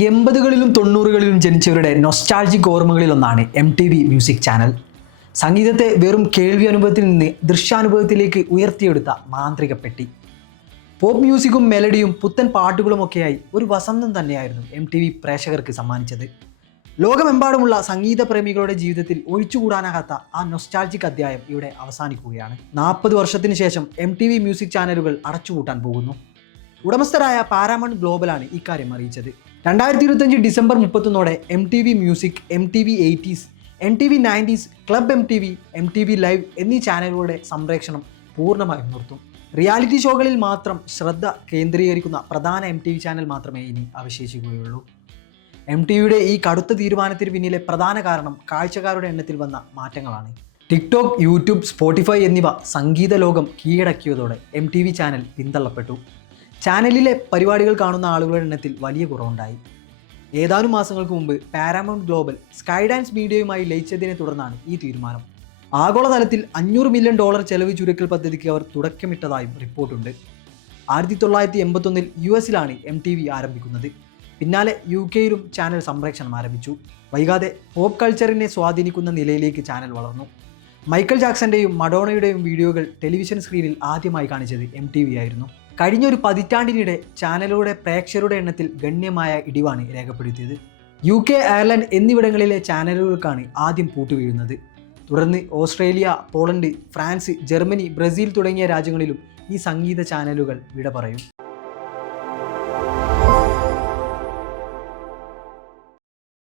എൺപതുകളിലും തൊണ്ണൂറുകളിലും ജനിച്ചവരുടെ nostalgic ഓർമ്മകളിലൊന്നാണ് M T V music channel സംഗീതത്തെ വെറും കേൾവി അനുഭവത്തിൽ നിന്ന് ദൃശ്യാനുഭവത്തിലേക്ക് ഉയർത്തിയെടുത്ത മാന്ത്രിക പെട്ടി. പോപ്പ് മ്യൂസിക്കും മെലഡിയും പുത്തൻ പാട്ടുകളുമൊക്കെയായി ഒരു വസന്തം തന്നെയായിരുന്നു എം ടി വി പ്രേക്ഷകർക്ക് സമ്മാനിച്ചത്. ലോകമെമ്പാടുമുള്ള സംഗീത പ്രേമികളുടെ ജീവിതത്തിൽ ഒഴിച്ചുകൂടാനാകാത്ത ആ നൊസ്റ്റാൾജിക് അധ്യായം ഇവിടെ അവസാനിക്കുകയാണ്. നാൽപ്പത് വർഷത്തിന് ശേഷം എം ടി വി മ്യൂസിക് ചാനലുകൾ അടച്ചുപൂട്ടാൻ പോകുന്നു. ഉടമസ്ഥരായ പാരാമൺ ഗ്ലോബലാണ് ഇക്കാര്യം അറിയിച്ചത്. രണ്ടായിരത്തി ഇരുപത്തഞ്ച് December മുപ്പത്തൊന്നോടെ M T V music M T V eighties M T V nineties club M T V M T V live എന്നീ ചാനലുകളുടെ സംപ്രേക്ഷണം പൂർണമായും നിർത്തും. റിയാലിറ്റി ഷോകളിൽ മാത്രം ശ്രദ്ധ കേന്ദ്രീകരിക്കുന്ന പ്രധാന എം ടി വി ചാനൽ മാത്രമേ ഇനി അവശേഷിക്കുകയുള്ളൂ. എം ടി വിയുടെ ഈ കടുത്ത തീരുമാനത്തിന് പിന്നിലെ പ്രധാന കാരണം കാഴ്ചക്കാരുടെ എണ്ണത്തിൽ വന്ന മാറ്റങ്ങളാണ്. ടിക്ടോക്ക് യൂട്യൂബ് സ്പോട്ടിഫൈ എന്നിവ സംഗീത ലോകം കീഴടക്കിയതോടെ എം ടി വി ചാനൽ പിന്തള്ളപ്പെട്ടു. ചാനലിലെ പരിപാടികൾ കാണുന്ന ആളുകളുടെ എണ്ണത്തിൽ വലിയ കുറവുണ്ടായി. ഏതാനും മാസങ്ങൾക്ക് മുമ്പ് പാരാമൗണ്ട് ഗ്ലോബൽ സ്കൈ ഡാൻസ് മീഡിയയുമായി ലയിച്ചതിനെ തുടർന്നാണ് ഈ തീരുമാനം. ആഗോളതലത്തിൽ അഞ്ഞൂറ് മില്യൺ ഡോളർ ചെലവ് ചുരുക്കൽ പദ്ധതിക്ക് അവർ തുടക്കമിട്ടതായും റിപ്പോർട്ടുണ്ട്. ആയിരത്തി തൊള്ളായിരത്തി എൺപത്തൊന്നിൽ യു എസിലാണ് എം ടി വി ആരംഭിക്കുന്നത്. പിന്നാലെ യു കെയിലും ചാനൽ സംപ്രേക്ഷണം ആരംഭിച്ചു. വൈകാതെ പോപ്പ് കൾച്ചറിനെ സ്വാധീനിക്കുന്ന നിലയിലേക്ക് ചാനൽ വളർന്നു. മൈക്കൽ ജാക്സന്റെയും മഡോണയുടെയും വീഡിയോകൾ ടെലിവിഷൻ സ്ക്രീനിൽ ആദ്യമായി കാണിച്ചത് എം ടി വി ആയിരുന്നു. കഴിഞ്ഞ ഒരു പതിറ്റാണ്ടിനിടെ ചാനലുകളുടെ പ്രേക്ഷകരുടെ എണ്ണത്തിൽ ഗണ്യമായ ഇടിവാണ് രേഖപ്പെടുത്തിയത്. യു കെ അയർലൻഡ് എന്നിവിടങ്ങളിലെ ചാനലുകൾക്കാണ് ആദ്യം പൂട്ടുവീഴുന്നത്. തുടർന്ന് Australia Poland France Germany Brazil തുടങ്ങിയ രാജ്യങ്ങളിലും ഈ സംഗീത ചാനലുകൾ വിട പറയും